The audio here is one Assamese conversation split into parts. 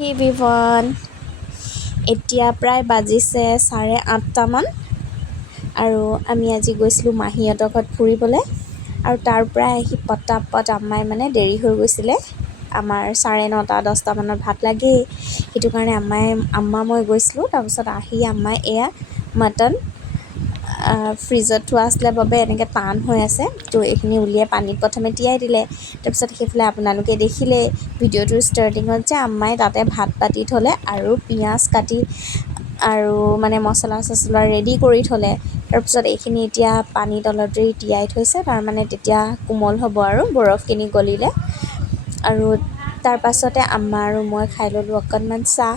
Hey everyone, এতিয়া প্ৰায় বাজিছে 8:30মান আৰু আমি আজি গৈছিলোঁ মাহীহঁতৰ ঘৰত ফুৰিবলৈ আৰু তাৰ পৰা আহি পটাপট আম্মাই দেৰি হৈ গৈছিলে। আমাৰ 9:30-10টামানত ভাত লাগেই, সেইটো কাৰণে আম্মা মই গৈছিলোঁ। তাৰপিছত আহি আম্মাই এয়া মটন ফ্ৰিজত থোৱা আছিলে বাবে এনেকৈ টান হৈ আছে, তো এইখিনি উলিয়াই পানীত প্ৰথমে তিয়াই দিলে। তাৰপিছত সেইফালে আপোনালোকে দেখিলে ভিডিঅ'টোৰ ষ্টাৰ্টিঙত যে আম্মাই তাতে ভাত পাতি থ'লে আৰু পিঁয়াজ কাটি আৰু মছলা চছলা ৰেডি কৰি থ'লে। তাৰপিছত এইখিনি এতিয়া পানীত অলপ তিয়াই থৈছে, তেতিয়া কোমল হ'ব আৰু বৰফখিনি গলিলে। আৰু তাৰ পাছতে আম্মা আৰু মই খাই ল'লোঁ অকণমান চাহ।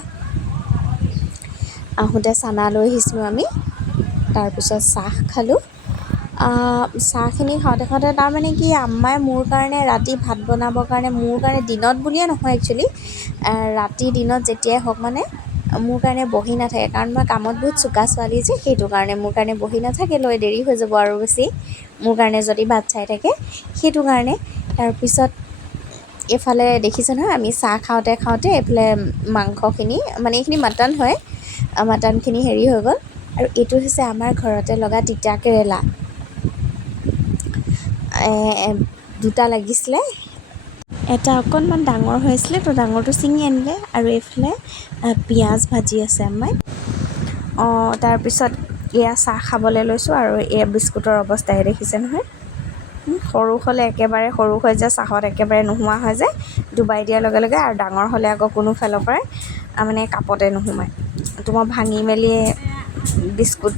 আহোঁতে চানা লৈ আহিছিলোঁ আমি, তাৰপিছত চাহ খালোঁ। চাহখিনি খাওঁতে কি আম্মাই মোৰ কাৰণে ৰাতি ভাত বনাবৰ কাৰণে, মোৰ কাৰণে দিনত বুলিয়ে নহয় একচুৱেলি, ৰাতি দিনত যেতিয়াই হওক মোৰ কাৰণে বহি নাথাকে। কাৰণ মই কামত বহুত চোকা ছোৱালী যে, সেইটো কাৰণে মোৰ কাৰণে বহি নাথাকে, লৈ দেৰি হৈ যাব আৰু বেছি মোৰ কাৰণে যদি ভাত চাই থাকে, সেইটো কাৰণে। তাৰপিছত এইফালে দেখিছে নহয়, আমি চাহ খাওঁতে এইফালে মাংসখিনি এইখিনি মাটন হয়, মাটনখিনি হেৰি হৈ গ'ল। আৰু এইটো হৈছে আমাৰ ঘৰতে লগা তিতা কেৰেলা, দুটা লাগিছিলে। এটা অকণমান ডাঙৰ হৈ আছিলে, তো ডাঙৰটো ছিঙি আনিলে। আৰু এইফালে পিঁয়াজ ভাজি আছে আম্মাই। তাৰপিছত এয়া চাহ খাবলৈ লৈছোঁ আৰু এয়া বিস্কুটৰ অৱস্থাহে দেখিছে নহয়। সৰু হ'লে একেবাৰে সৰু হৈ যায়, চাহত একেবাৰে নোহোৱা হৈ যায় ডুবাই দিয়াৰ লগে লগে। আৰু ডাঙৰ হ'লে আকৌ কোনো ফালৰ পৰাই কাপতে নোসোমায়। তো মই ভাঙি মেলি বিস্কুট,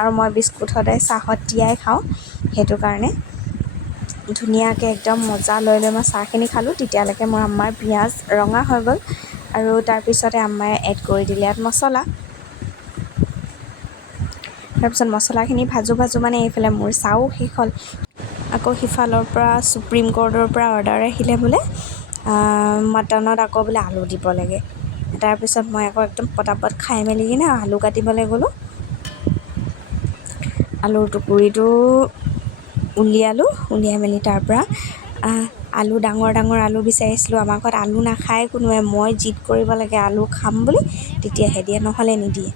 আৰু মই বিস্কুট সদায় চাহত তিয়াই খাওঁ, সেইটো কাৰণে ধুনীয়াকৈ একদম মজা লৈ মই চাহখিনি খালোঁ। তেতিয়ালৈকে মোৰ আম্মাৰ পিঁয়াজ ৰঙা হৈ গ'ল। আৰু তাৰপিছতে আম্মাই এড কৰি দিলে ইয়াত মছলা। তাৰপিছত মছলাখিনি ভাজোঁ এইফালে মোৰ চাহো শেষ হ'ল। আকৌ সিফালৰ পৰা ছুপ্ৰিম কোৰ্টৰ পৰা অৰ্ডাৰ আহিলে বোলে মটনত আকৌ বোলে আলু দিব লাগে। তাৰপিছত মই আকৌ একদম পটাপট খাই মেলি কিনে আলু কাটিবলৈ গ'লোঁ। আলুৰ টুকুৰিটো উলিয়াই মেলি তাৰ পৰা আলু ডাঙৰ আলু বিচাৰিছিলোঁ। আমাৰ ঘৰত আলু নাখায় কোনোৱে, মই জিদ কৰিব লাগে আলু খাম বুলি, তেতিয়াহে দিয়ে, নহ'লে নিদিয়ে।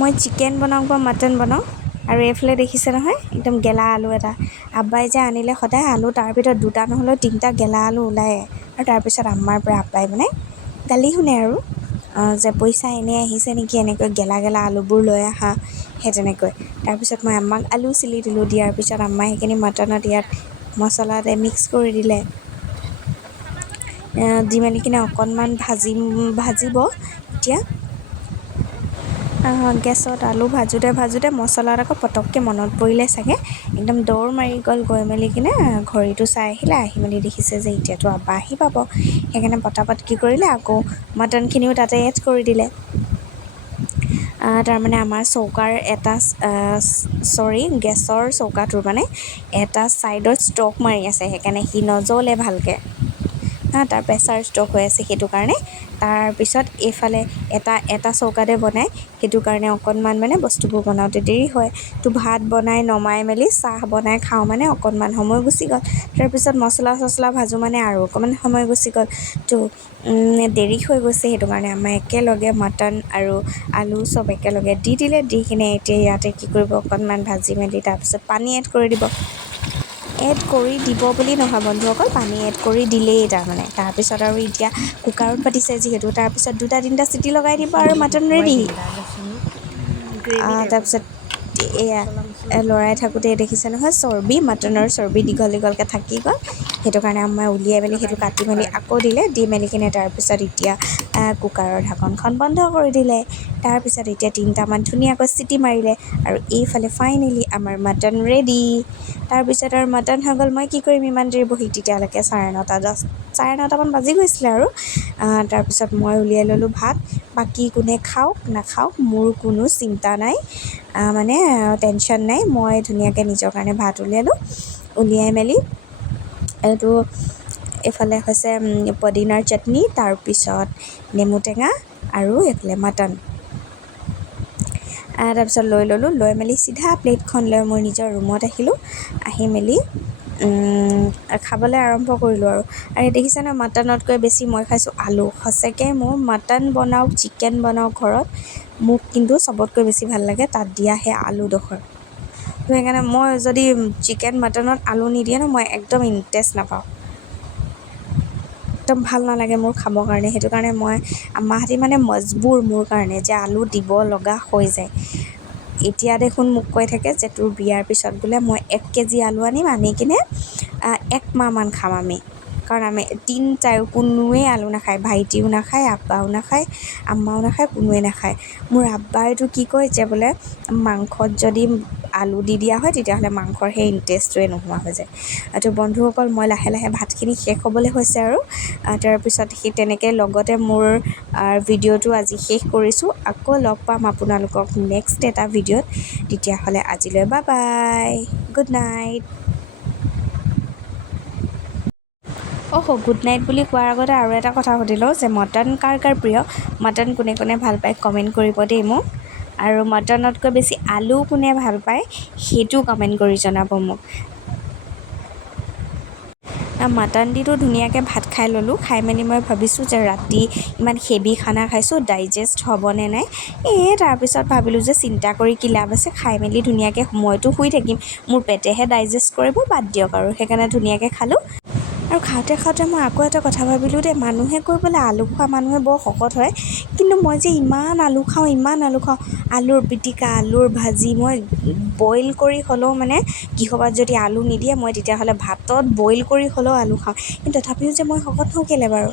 মই চিকেন বনাওঁ বা মাটন বনাওঁ। আৰু এইফালে দেখিছে নহয়, একদম গেলা আলু এটা আব্বাই যে আনিলে সদায় আলু, তাৰ ভিতৰত 2টা নহ'লেও 3টা গেলা আলু ওলায়ে। আৰু তাৰপিছত আম্মাৰ পৰা আব্বাই গালি শুনে আৰু যে পইচা এনেই আহিছে নেকি, এনেকৈ গেলা আলুবোৰ লৈ আহা, সেই তেনেকৈ। তাৰপিছত মই আম্মাক আলু চিলি দিলোঁ। দিয়াৰ পিছত আম্মাই সেইখিনি মটনত ইয়াত মছলাতে মিক্স কৰি দিলে। দি মেলি কিনে অকণমান ভাজিব। এতিয়া গেছত আলু ভাজোঁতে মছলাত আকৌ পটককৈ মনত পৰিলে চাগে, একদম দৌৰ মাৰি গ'ল, গৈ মেলি কিনে ঘড়ীটো চাই আহিলে। আহি মেলি দেখিছে যে এতিয়াতো আব্বা আহি পাব, সেইকাৰণে পটাপট কি কৰিলে, আকৌ মটনখিনিও তাতে এড কৰি দিলে। আমাৰ চৌকাৰ এটা গেছৰ চৌকাটোৰ এটা ছাইডত ষ্ট্ৰ'ক মাৰি আছে, সেইকাৰণে সি নজ্বলে ভালকৈ। তাৰ প্ৰেছাৰ ষ্ট্ৰ'ক হৈ আছে, সেইটো কাৰণে। তাৰপিছত এইফালে এটা চৌকাতে বনায়, সেইটো কাৰণে অকণমান বস্তুবোৰ বনাওঁতে দেৰি হয়। তো ভাত বনাই নমাই মেলি চাহ বনাই খাওঁ অকণমান সময় গুচি গ'ল। তাৰপিছত মছলা চছলা ভাজোঁ আৰু অকণমান সময় গুচি গ'ল। তো দেৰি হৈ গৈছে, সেইটো কাৰণে আমাৰ একেলগে মটন আৰু আলু চব একেলগে দি দিলে। দি কিনে এতিয়া ইয়াতে কি কৰিব, অকণমান ভাজি মেলি তাৰপিছত পানী এড কৰি দিব। এড কৰি দিব বুলি নহয় বন্ধুসকল, পানী এড কৰি দিলেই তাৰপিছত আৰু এতিয়া কুকাৰত পাতিছে যিহেতু, তাৰপিছত 2-3টা চিটি লগাই দিব আৰু মটন ৰেডি। তাৰপিছত এয়া লৰাই থাকোঁতে দেখিছে নহয়, মটনৰ চৰ্বি দীঘলকৈ থাকি গ'ল, সেইটো কাৰণে আম্মাই উলিয়াই মেলি সেইটো কাটি মেলি আকৌ দিলে। দি মেলি কিনে তাৰপিছত এতিয়া কুকাৰৰ ঢাকনখন বন্ধ কৰি দিলে। তাৰপিছত এতিয়া 3টামান ধুনীয়াকৈ চিটি মাৰিলে আৰু এইফালে ফাইনেলি আমাৰ মটন ৰেডি। তাৰপিছত আৰু মটন হৈ গ'ল। মই কি কৰিম ইমান দেৰি বহি, তেতিয়ালৈকে 9:30মান বাজি গৈছিলে আৰু। তাৰপিছত মই উলিয়াই ল'লোঁ ভাত। বাকী কোনে খাওক নাখাওক মোৰ কোনো চিন্তা নাই, টেনশ্যন নাই। মই ধুনীয়াকৈ নিজৰ কাৰণে ভাত উলিয়াই মেলি এইটো এইফালে হৈছে পদিনাৰ চাটনি, তাৰপিছত নেমু টেঙা আৰু এইফালে মটন। তাৰপিছত লৈ ল'লোঁ, লৈ মেলি চিধা প্লেটখন লৈ মই নিজৰ ৰুমত আহিলোঁ। আহি মেলি খাবলৈ আৰম্ভ কৰিলোঁ আৰু দেখিছে ন মাটনতকৈ বেছি মই খাইছোঁ আলু। সঁচাকৈ মোৰ মাটন বনাওক চিকেন বনাওক ঘৰত মোক কিন্তু চবতকৈ বেছি ভাল লাগে তাত দিয়া সেই আলুডোখৰ। তো সেইকাৰণে মই যদি চিকেন মাটনত আলু নিদিয়ে ন মই একদম ইণ্টাৰেষ্ট নাপাওঁ, একদম ভাল নালাগে মোৰ খাবৰ কাৰণে। সেইটো কাৰণে মই আম্মাহঁতে মানে মজবুৰ মোৰ কাৰণে যে আলু দিব লগা হৈ যায়। এতিয়া দেখোন মোক কৈ থাকে যে তোৰ বিয়াৰ পিছত বোলে মই 1 কেজি আলু আনিম, আনি কিনে 1 মাহমান খাম আমি। কাৰণ আমি তিনিটায়ো কোনোৱে আলু নাখায়, ভাইটিও নাখায়, আব্বাও নাখায়, আম্মাও নাখায়, কোনোৱে নাখায়। মোৰ আব্বাইতো কি কয় যে বোলে মাংসত যদি আলু দি দিয়া হয় তেতিয়াহ'লে মাংসৰ সেই ইণ্টাৰেষ্টটোৱে নোহোৱা হৈ যায়। তো বন্ধুসকল মই লাহে লাহে ভাতখিনি শেষ হ'বলৈ হৈছে আৰু তাৰপিছত সেই তেনেকৈ লগতে মোৰ ভিডিঅ'টো আজি শেষ কৰিছোঁ। আকৌ লগ পাম আপোনালোকক নেক্সট এটা ভিডিঅ'ত। তেতিয়াহ'লে আজিলৈ bye bye, good night. Good night বুলি কোৱাৰ আগতে আৰু এটা কথা সুধি লওঁ যে মটন কাৰ কাৰ প্ৰিয়, মটন কোনে কোনে ভাল পায় কমেণ্ট কৰিব দেই মোক। আৰু মটনতকৈ বেছি আলু কোনে ভাল পায় সেইটো কমেণ্ট কৰি জনাব মোক। মাটন দিতো ধুনীয়াকৈ ভাত খাই ল'লোঁ। খাই মেলি মই ভাবিছোঁ যে ৰাতি ইমান হেভি খানা খাইছোঁ, ডাইজেষ্ট হ'বনে নাই। তাৰপিছত ভাবিলোঁ যে চিন্তা কৰি কি লাভ আছে, খাই মেলি ধুনীয়াকৈ মইতো শুই থাকিম, মোৰ পেটেহে ডাইজেষ্ট কৰিব, বাদ দিয়ক আৰু। সেইকাৰণে ধুনীয়াকৈ খালোঁ। আৰু খাওঁতে খাওঁতে মই আকৌ এটা কথা ভাবিলোঁ দেই, মানুহে কৈ বোলে আলু খোৱা মানুহে বৰ শকত হয়, কিন্তু মই যে ইমান আলু খাওঁ, ইমান আলু খাওঁ। আলুৰ পিটিকা, আলুৰ ভাজি, মই বইল কৰি হ'লেও মানে কিহবাত যদি আলু নিদিয়ে মই তেতিয়াহ'লে ভাতত বইল কৰি হ'লেও আলু খাওঁ, কিন্তু তথাপিও যে মই শকত হওঁ কেলৈ বাৰু।